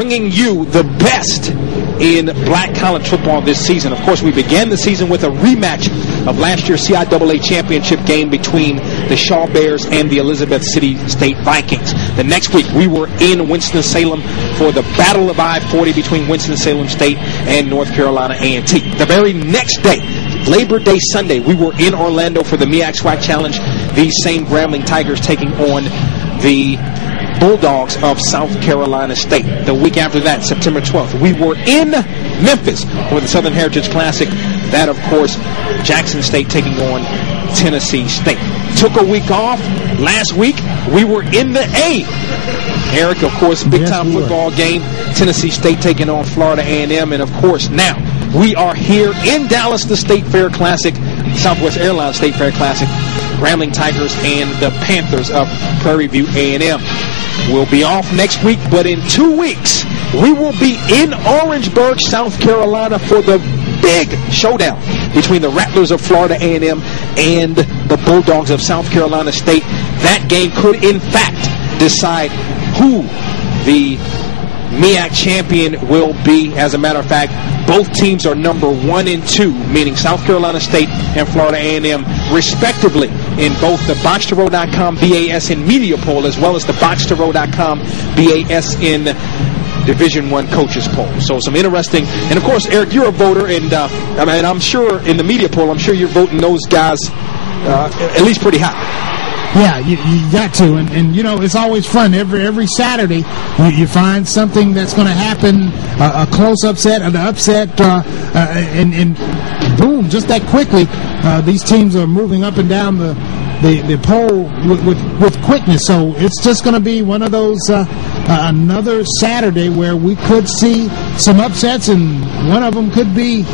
bringing you the best in black college football this season. Of course, we began the season with a rematch of last year's CIAA championship game between the Shaw Bears and the Elizabeth City State Vikings. The next week, we were in Winston-Salem for the Battle of I-40 between Winston-Salem State and North Carolina A&T. The very next day, Labor Day Sunday, we were in Orlando for the MEAC SWAC Challenge. These same Grambling Tigers taking on the Bulldogs of South Carolina State. The week after that, September 12th, we were in Memphis for the Southern Heritage Classic. That, of course, Jackson State taking on Tennessee State. Took a week off. Last week, we were in the A. Eric, of course, big-time football game. Tennessee State taking on Florida A&M. And, of course, now we are here in Dallas, the State Fair Classic, Southwest Airlines State Fair Classic. Grambling Tigers and the Panthers of Prairie View A&M. We'll be off next week, but in 2 weeks, we will be in Orangeburg, South Carolina for the big showdown between the Rattlers of Florida A&M and the Bulldogs of South Carolina State. That game could, in fact, decide who the MEAC champion will be. As a matter of fact, both teams are number 1 and 2, meaning South Carolina State and Florida A&M, respectively, in both the BoxToRow.com BASN Media Poll as well as the BoxToRow.com BASN Division I Coaches Poll. So some interesting, and of course, Eric, you're a voter, and I'm sure in the media poll, I'm sure you're voting those guys at least pretty high. Yeah, you got to, and you know, it's always fun. Every Saturday, you find something that's going to happen, a close upset, an upset, and boom, just that quickly, these teams are moving up and down the poll with quickness. So it's just going to be one of those another Saturday where we could see some upsets, and one of them could be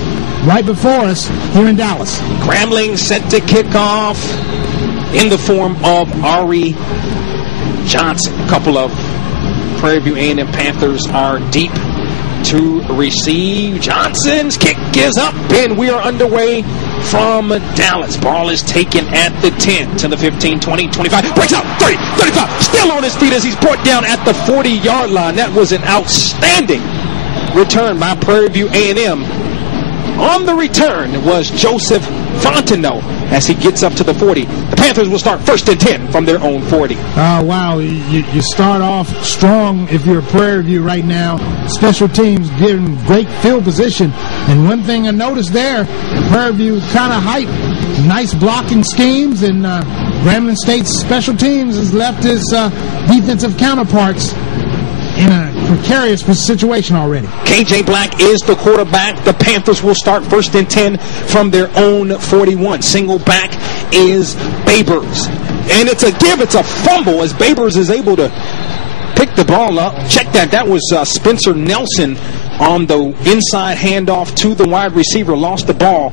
right before us here in Dallas. Grambling set to kick off in the form of Ari Johnson. A couple of Prairie View A&M Panthers are deep to receive. Johnson's kick is up, and we are underway from Dallas. Ball is taken at the 10 to the 15, 20, 25. Breaks out, 30, 35. Still on his feet as he's brought down at the 40-yard line. That was an outstanding return by Prairie View A&M. On the return was Joseph Fontenot as he gets up to the 40. The Panthers will start 1st and 10 from their own 40. Wow, you start off strong if you're Prairie View right now. Special teams giving great field position. And one thing I noticed there, Prairie View kind of hype, nice blocking schemes, and Grambling State's special teams has left his defensive counterparts in a precarious situation already. KJ Black is the quarterback. The Panthers will start 1st and 10 from their own 41. Single back is Babers. And it's a give, it's a fumble as Babers is able to pick the ball up. Check that. That was Spencer Nelson on the inside handoff to the wide receiver. Lost the ball.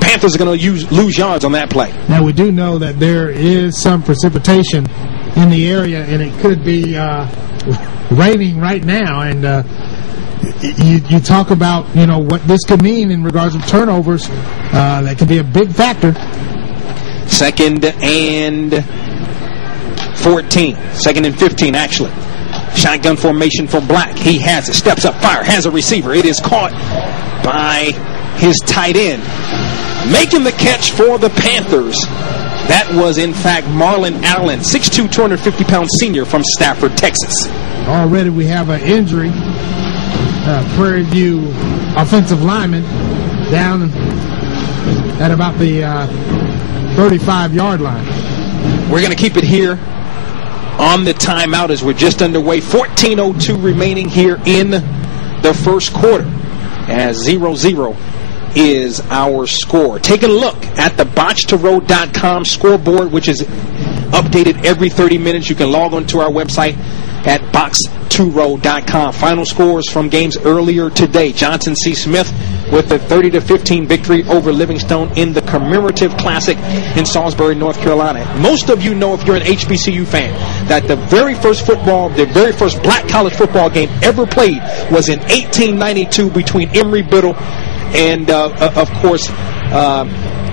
Panthers are going to lose yards on that play. Now, we do know that there is some precipitation in the area, and it could be raining right now, and you talk about, you know, what this could mean in regards to turnovers. That could be a big factor. 2nd and 14. 2nd and 15, actually. Shotgun formation for Black. He has it. Steps up, fire, has a receiver. It is caught by his tight end. Making the catch for the Panthers. That was, in fact, Marlon Allen, 6'2", 250-pound senior from Stafford, Texas. Already we have an injury. Prairie View offensive lineman down at about the 35-yard line. We're going to keep it here on the timeout as we're just underway. 14:02 remaining here in the first quarter as 0-0 is our score. Take a look at the BoxToRow.com scoreboard, which is updated every 30 minutes. You can log on to our website at BoxToRow.com. Final scores from games earlier today. Johnson C. Smith with a 30-15 victory over Livingstone in the commemorative classic in Salisbury, North Carolina. Most of you know, if you're an HBCU fan, that the very first black college football game ever played was in 1892 between Emory Biddle and, of course,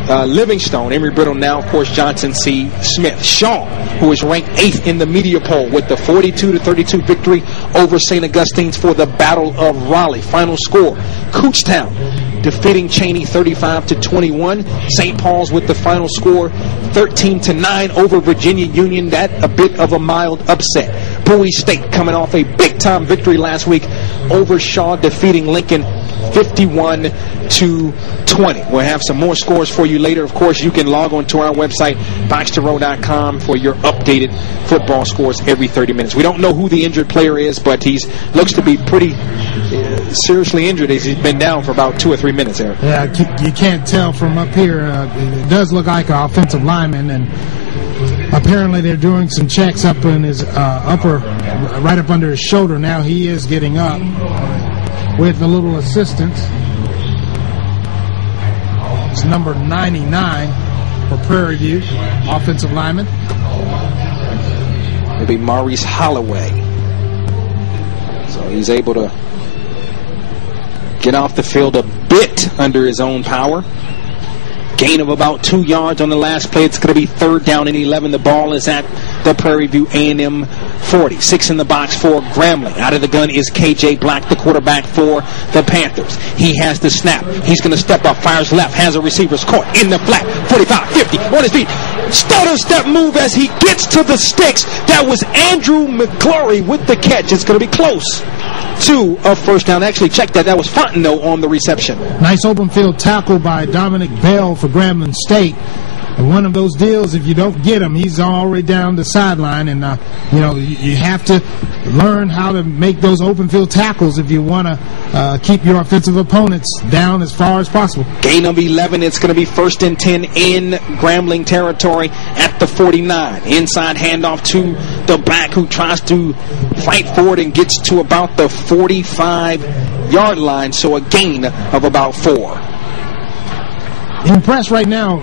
Livingstone, Emory Brittle, now, of course, Johnson C. Smith. Shaw, who is ranked 8th in the media poll with the 42-32 victory over St. Augustine's for the Battle of Raleigh. Final score, Kutztown defeating Cheney 35-21. St. Paul's with the final score 13-9 over Virginia Union. That a bit of a mild upset. Bowie State coming off a big-time victory last week over Shaw, defeating Lincoln 51-20. We'll have some more scores for you later. Of course, you can log on to our website, boxtorow.com, for your updated football scores every 30 minutes. We don't know who the injured player is, but he looks to be pretty seriously injured as he's been down for about 2 or 3 minutes, Eric. Yeah, you can't tell from up here. It does look like an offensive lineman, and apparently they're doing some checks up in his right up under his shoulder. Now he is getting up with a little assistance. It's number 99 for Prairie View, offensive lineman. It'll be Maurice Holloway. So he's able to get off the field a bit under his own power. Gain of about 2 yards on the last play. It's going to be 3rd down and 11. The ball is at the Prairie View A&M 40. 6 in the box for Grambling. Out of the gun is K.J. Black, the quarterback for the Panthers. He has the snap. He's going to step up, fires left, has a receiver's caught in the flat. 45, 50, on his feet. Stutter step move as he gets to the sticks. That was Andrew McClory with the catch. It's going to be close to a first down. Actually, check that. That was Fontenot on the reception. Nice open field tackle by Dominic Bell for Grambling State. And one of those deals, if you don't get him, he's already down the sideline. And, you have to learn how to make those open field tackles if you want to keep your offensive opponents down as far as possible. Gain of 11. It's going to be 1st and 10 in Grambling territory at the 49. Inside handoff to the back, who tries to fight forward and gets to about the 45-yard line. So a gain of about 4. Impressed right now.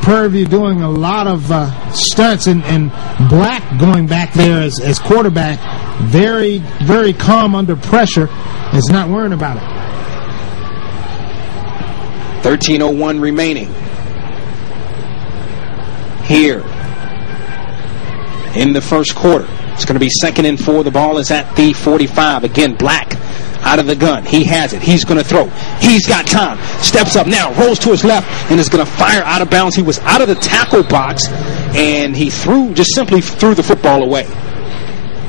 Prairie View doing a lot of stunts, and Black going back there as quarterback, very, very calm under pressure, is not worrying about it. 13:01 remaining here in the first quarter. It's going to be 2nd and 4. The ball is at the 45. Again, Black out of the gun. He has it. He's going to throw. He's got time. Steps up now. Rolls to his left and is going to fire out of bounds. He was out of the tackle box and he simply threw the football away.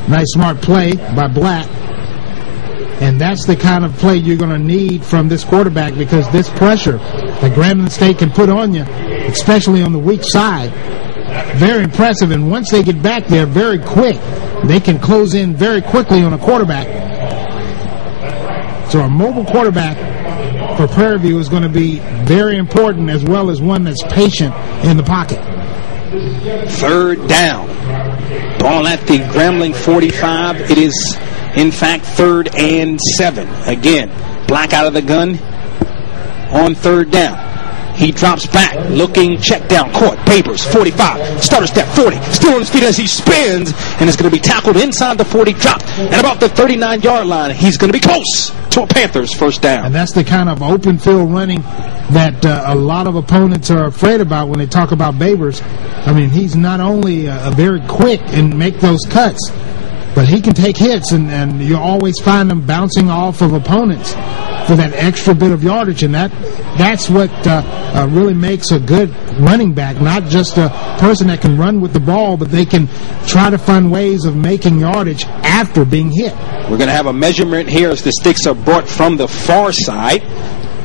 Nice smart play by Black. And that's the kind of play you're going to need from this quarterback, because this pressure that Grambling State can put on you, especially on the weak side, very impressive. And once they get back there very quick, they can close in very quickly on a quarterback. So a mobile quarterback for Prairie View is going to be very important, as well as one that's patient in the pocket. 3rd down. Ball at the Grambling 45. It is, in fact, 3rd and 7. Again, Black out of the gun on 3rd down. He drops back, looking, check down, caught. Babers, 45, stutter step, 40, still on his feet as he spins, and is going to be tackled inside the 40, dropped at about the 39-yard line. He's going to be close to a Panthers first down. And that's the kind of open field running that a lot of opponents are afraid about when they talk about Babers. I mean, he's not only very quick and make those cuts, but he can take hits, and you always find him bouncing off of opponents for that extra bit of yardage, and that's what really makes a good running back, not just a person that can run with the ball, but they can try to find ways of making yardage after being hit. We're going to have a measurement here as the sticks are brought from the far side.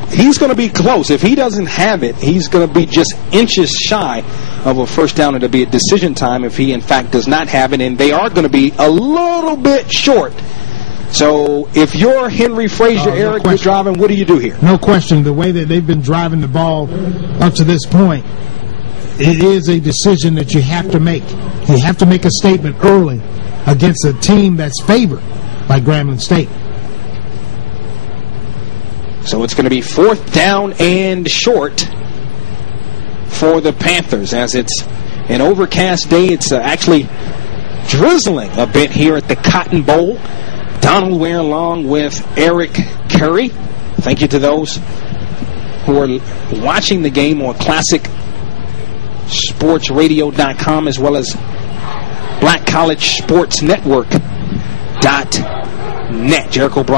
He's going to be close. If he doesn't have it, he's going to be just inches shy of a first down. It'll be a decision time if he, in fact, does not have it, and they are going to be a little bit short. So if you're Henry Frazier, Eric, you're driving, what do you do here? No question. The way that they've been driving the ball up to this point, it is a decision that you have to make. You have to make a statement early against a team that's favored by Grambling State. So it's going to be 4th down and short for the Panthers, as it's an overcast day. It's actually drizzling a bit here at the Cotton Bowl. Donald Ware along with Eric Curry. Thank you to those who are watching the game on ClassicSportsRadio.com as well as BlackCollegeSportsNetwork.net. Jericho Bryant.